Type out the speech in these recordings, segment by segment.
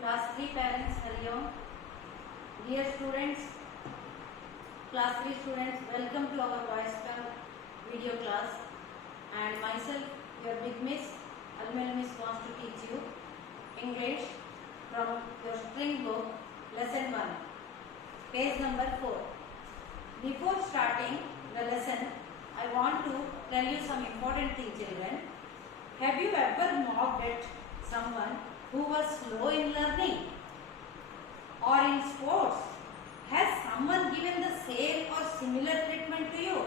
Class 3 parents, hello. Dear students, class 3 students, welcome to our voice video class. And myself, your big miss, Almel Miss wants to teach you English from your string book, lesson 1, page number 4. Before starting the lesson, I want to tell you some important things, children. Have you ever mocked at someone who was slow in learning or in sports? Has someone given the same or similar treatment to you?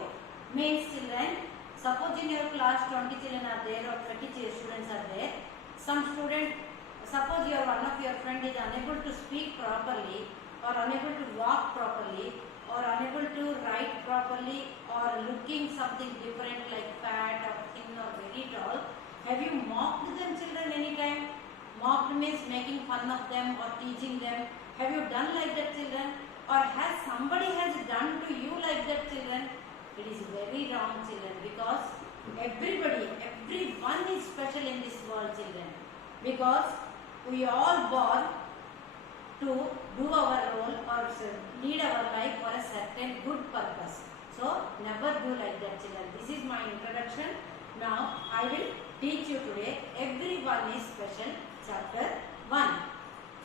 Means, children, suppose in your class 20 children are there or 30 students are there. Some student, suppose one of your friend is unable to speak properly or unable to walk properly or unable to write properly or looking something different like fat or thin or very tall. Have you mocked them, children, anytime? Mocked means making fun of them or teaching them. Have you done like that, children? Or has somebody has done to you like that, children? It is very wrong, children, because everyone is special in this world, children. Because we all born to do our role or lead our life for a certain good purpose. So never do like that, children. This is my introduction. Now I will teach you today. Everyone is special. Chapter 1.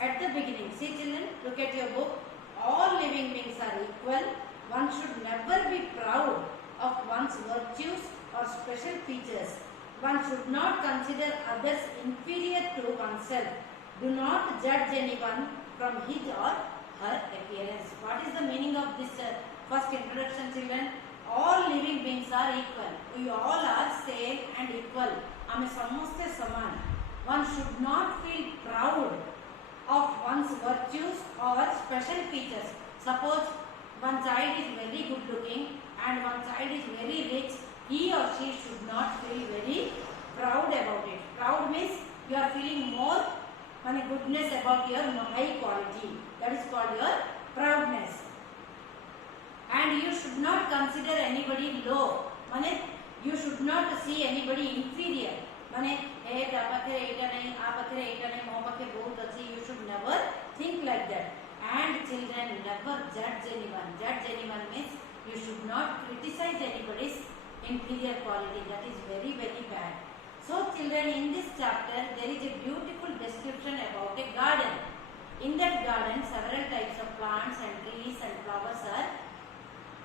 At the beginning, see, children, look at your book. All living beings are equal. One should never be proud of one's virtues or special features. One should not consider others inferior to oneself. Do not judge anyone from his or her appearance. What is the meaning of this first introduction, children? All living beings are equal. We all are same and equal. हमें समझते समान. One should not feel proud of one's virtues or special features. Suppose one child is very good looking and one child is very rich. He or she should not feel very proud about it. Proud means you are feeling more goodness about your high quality. That is called your proudness. And you should not consider anybody low. You should not see anybody inferior. You should never think like that. And children, never judge anyone. Judge anyone means you should not criticize anybody's inferior quality. That is very, very bad. So children, in this chapter there is a beautiful description about a garden. In that garden several types of plants and trees and flowers are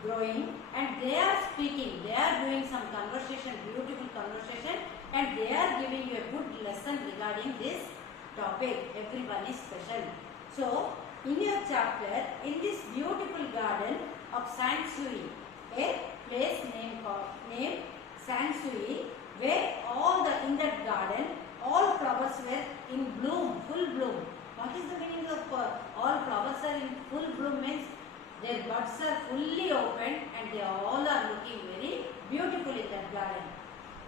growing and they are speaking. They are doing some conversation, beautiful conversation, and they are giving you a good lesson regarding this topic. Everyone is special. So in your chapter, in this beautiful garden of Sansui, a place named Sansui, where in that garden all flowers were in bloom, full bloom. What is the meaning of all flowers are in full bloom? Means their buds are fully open and they all are looking very beautiful in that garden.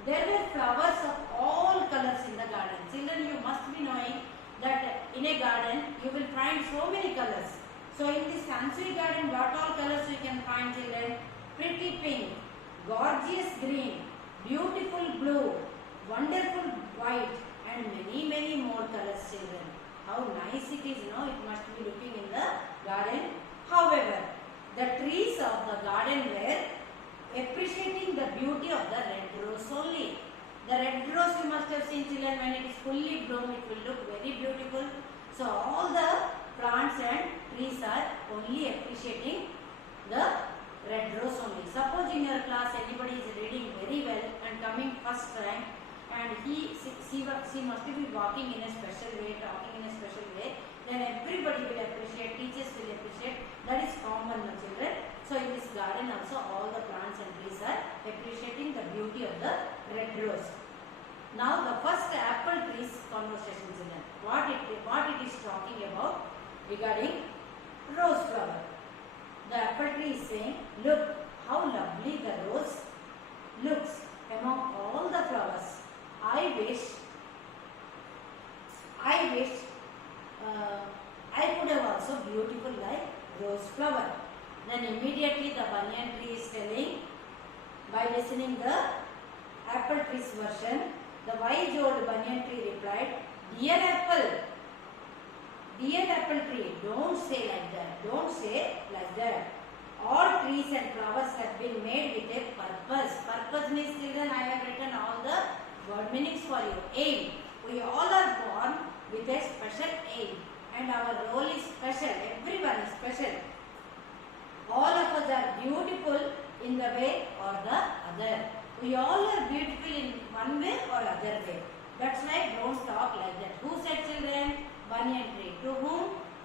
There were flowers of all colors in the garden. Children, you must be knowing that in a garden you will find so many colors. So in this Sansui garden, what all colors you can find, children? Pretty pink, gorgeous green, beautiful blue, wonderful white, and many, many more colors, children. How nice it is, no? It must be looking in the garden. However, the trees of the garden were appreciating the beauty of the red rose only. The red rose you must have seen, children, when it is fully blown, it will look very beautiful. So all the plants and trees are only appreciating the red rose only. Suppose in your class anybody is reading very well and coming first rank, and she must be walking in a special way, talking in a special way, then everybody will appreciate, teachers will appreciate. That is common, children. So in this garden also all the plants and trees are appreciating the beauty of the red rose. Now the first apple trees conversation, children. What it is talking about regarding rose flower. The apple tree is saying, look how lovely the rose looks among all the flowers. I wish I could have also beautiful like rose flower. Then immediately the banyan tree is telling, by listening the apple tree's version, the wise old banyan tree replied, Dear apple, Dear apple tree, don't say like that. Don't say like that. All trees and flowers have been made with a purpose. Purpose means, children, I have written all the word meanings for you. Aim. We all are born with a special aim, and our role is special. Everyone is special. All of us are beautiful in the way or the other. We all are beautiful in one way or other way. That's why don't talk like that. Who said, children? Banyan tree. To whom?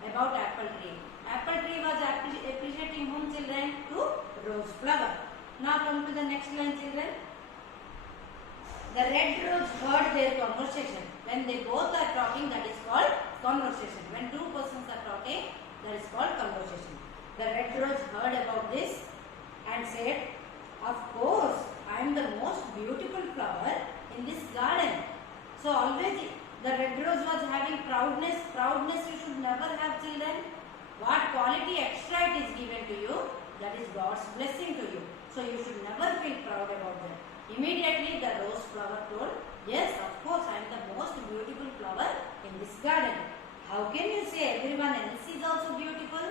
About apple tree. Apple tree was appreciating whom, children? To rose flower. Now come to the next line, children. The red rose heard their conversation. When they both are talking, that is called conversation. When two persons are talking, that is called conversation. The red rose heard about this and said, of course, I am the most beautiful flower in this garden. So always the red rose was having proudness. Proudness you should never have, children. What quality extra it is given to you, that is God's blessing to you. So you should never feel proud about that. Immediately the rose flower told, yes, of course, I am the most beautiful flower in this garden. How can you say everyone else is also beautiful?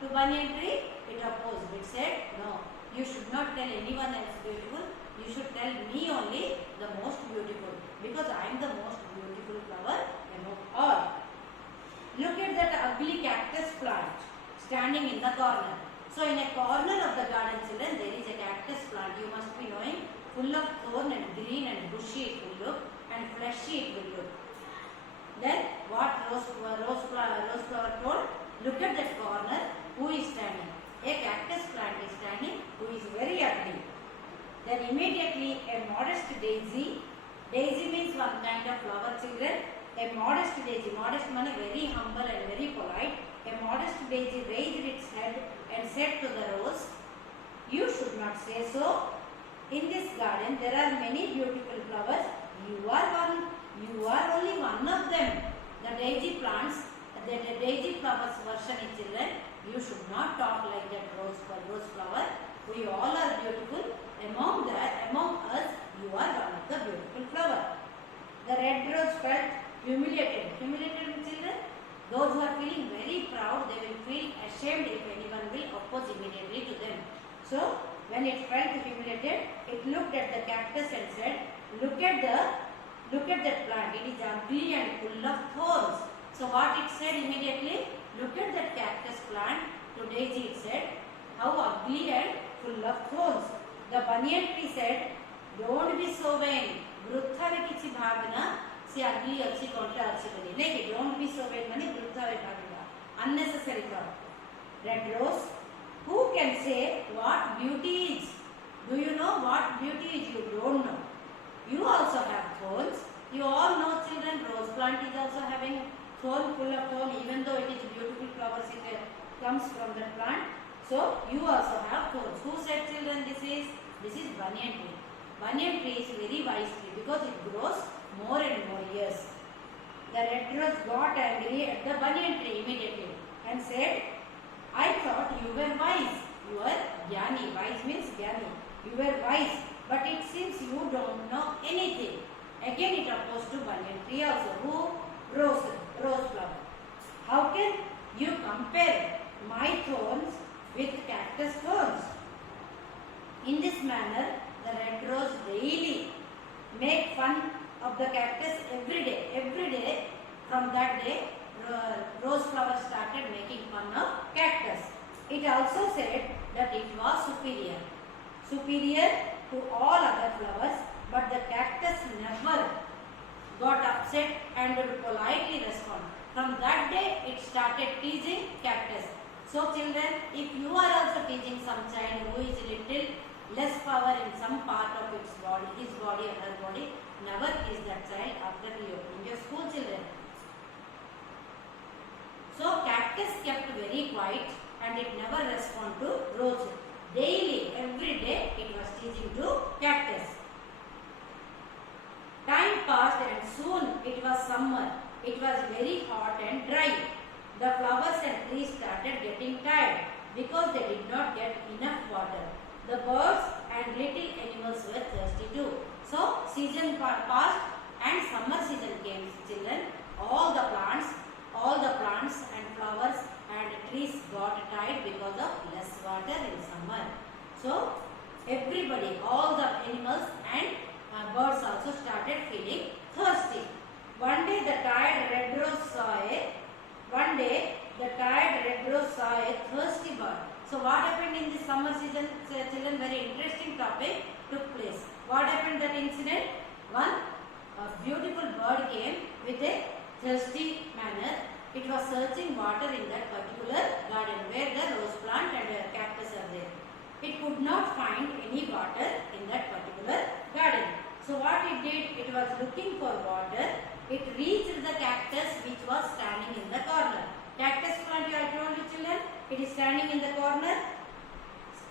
To banyan tree, it opposed. It said, no, you should not tell anyone else beautiful. You should tell me only the most beautiful, because I am the most beautiful flower among all. Look at that ugly cactus plant standing in the corner. So in a corner of the garden, children, there is a cactus plant. You must be knowing, full of thorn and green and bushy it will look, and fleshy it will look. Then what rose flower told? Look at that corner. Who is standing? A cactus plant is standing, who is very ugly. Then immediately a modest daisy. Daisy means one kind of flower, children. A modest daisy. Modest means very humble and very polite. A modest daisy raised its head and said to the rose, you should not say so. In this garden there are many beautiful flowers. You are only one of them. The daisy plants, the daisy flowers version is, children. You should not talk like that, rose flower. We all are beautiful. Among us, you are one of the beautiful flower. The red rose felt humiliated. Humiliated, children. Those who are feeling very proud, they will feel ashamed if anyone will oppose immediately to them. So, when it felt humiliated, it looked at the cactus and said, look at that plant. It is ugly and full of thorns. So what it said immediately? Look at that cactus plant. To Daisy it said, how ugly and full of thorns. The banyan tree said, don't be so vain. Vrutha re kichi bhavna se ugly achi konta achi boli. Like don't be so vain mani vrutha re bhavna. Unnecessary thought. Red rose, who can say what beauty is? Do you know what beauty is? You don't know. You also have thorns. You all know, children, rose plant is also having thorn, full of thorn, even though it is beautiful flowers, it comes from that plant. So you also have thorns. Who said, children, this is banyan tree. Banyan tree is very wise tree because it grows more and more years. The red rose got angry at the banyan tree immediately and said, I thought you were wise. You are jnani. Wise means jnani. You were wise, but it seems you don't know anything. Again it opposed to banyan tree also. Who? Rose flower. How can you compare my thorns with cactus thorns? In this manner, the red rose daily make fun of the cactus every day. Every day, from that day, rose flower started making fun of cactus. It also said that it was superior to all other flowers, but the cactus never got upset and would politely respond. From that day, it started teasing cactus. So children, if you are also teaching some child who is little less power in some part of its body, his body or her body, never tease that child after reopening your school, children. So cactus kept very quiet and it never responded to rose. Daily, every day, it was teasing to cactus. Time passed and soon it was summer. It was very hot and dry. The flowers and trees started getting tired because they did not get enough water. The birds and little animals were thirsty too. So season passed and summer season came, children. All the plants water in summer. So everybody, all the animals and birds also started feeling thirsty. One day the tired red rose saw a thirsty bird. So what happened in the summer season, children? Very interesting topic took place. What happened that incident? One beautiful bird came with a thirsty manner. It was searching water in that particular garden where the rose plant and cactus are there. It could not find any water in that particular garden. So what it did, it was looking for water. It reached the cactus which was standing in the corner. Cactus plant, I told you children, it is standing in the corner.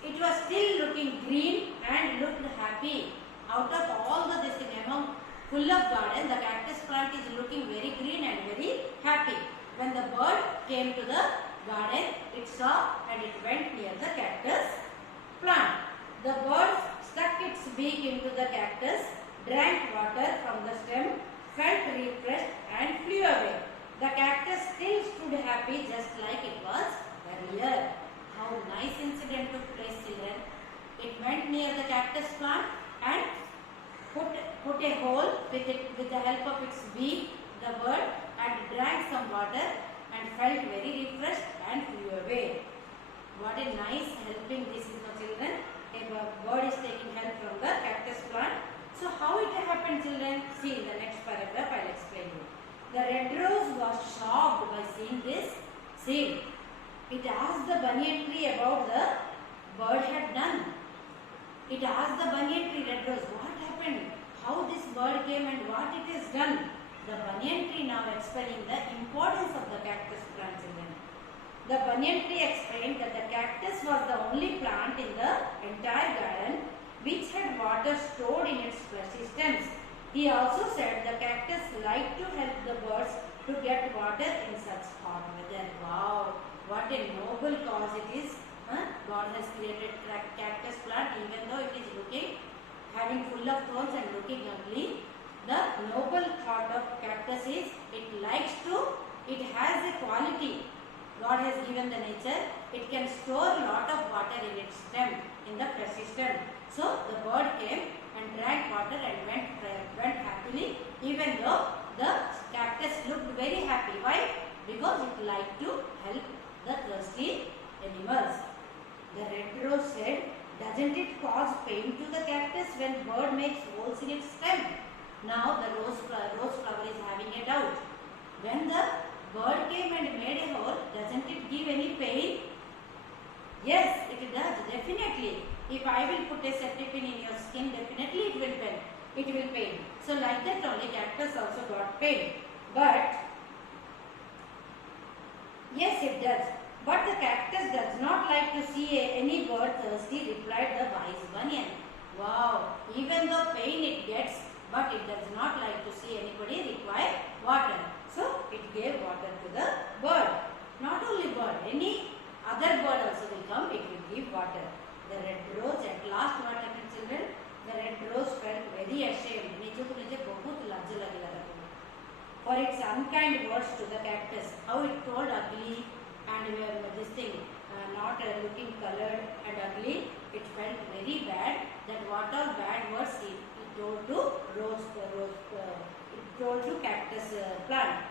It was still looking green and looked happy. Out of all the this thing, among full of garden, the cactus plant is looking very green and very happy. When the bird came to the garden, it saw and it went near the cactus plant. The bird stuck its beak into the cactus, drank water from the stem, felt refreshed and flew away. The cactus still stood happy just like it was earlier. How nice incident took place, children. It went near the cactus plant and put a hole with the help of its beak, the bird, and drank some water and felt very refreshed and flew away. What a nice helping this is for children. A bird is taking help from the cactus plant. So how it happened, children? See in the next paragraph, I will explain you. The red rose was shocked by seeing this scene. It asked the banyan tree about the bird had done. It asked the banyan tree, red rose, what happened? How this bird came and what it has done? The banyan tree now explaining the importance of the cactus plant, children. The banyan tree explained that the cactus was the only plant in the entire garden which had water stored in its fleshy stems. He also said the cactus liked to help the birds to get water in such hot weather. Wow, what a noble cause it is. God has created cactus plant even though it is looking, having full of thorns and looking ugly. The noble thought of cactus is it has a quality. God has given the nature. It can store a lot of water in its stem, in the fleshy stem. So the bird came and drank water and went happily, even though the cactus looked very happy. Why? Because it liked to help the thirsty animals. The red rose said, doesn't it cause pain to the cactus when bird makes holes in its stem? Now the rose flower is having a doubt. When the bird came and made a hole, doesn't it give any pain? Yes, it does, definitely. If I will put a septic pin in your skin, definitely it will pain. So like that only cactus also got pain. But yes, it does. But the cactus does not like to see any bird thirsty, replied the wise banyan. Wow, even though pain it gets, but it does not like to see anybody require water. So it gave water to the bird. Not only bird, any other bird also will come, it will give water. The red rose, at last what happened, children? The red rose felt very ashamed. For its unkind words to the cactus, how it told ugly and this thing, not looking colored and ugly. It felt very bad that what all bad words it told to cactus plant.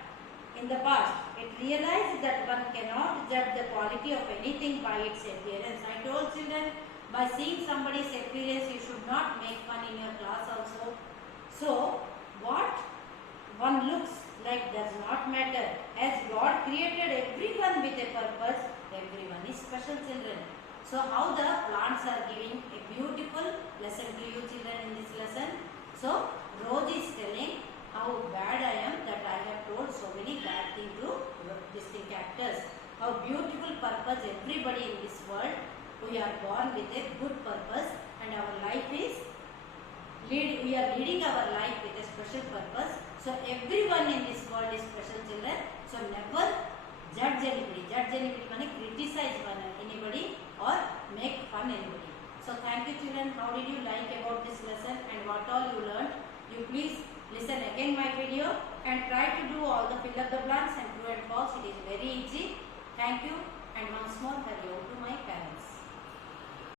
In the past, it realized that one cannot judge the quality of anything by its appearance. I told children, by seeing somebody's appearance, you should not make fun in your class also. So, what one looks like does not matter. As God created everyone with a purpose, everyone is special, children. So, how the plants are giving a beautiful lesson to you, children, in this lesson. So, Rose is telling how bad I am that I have told so many bad things to this thing cactus. How beautiful purpose everybody in this world. We are born with a good purpose and our life is we are leading our life with a special purpose. So everyone in this world is special, children. So never judge anybody. Judge anybody means criticize anybody or make fun anybody. So thank you, children. How did you like about this lesson and what all you learned? You please listen again my video and try to do all the fill up the blanks and true and false. It is very easy. Thank you.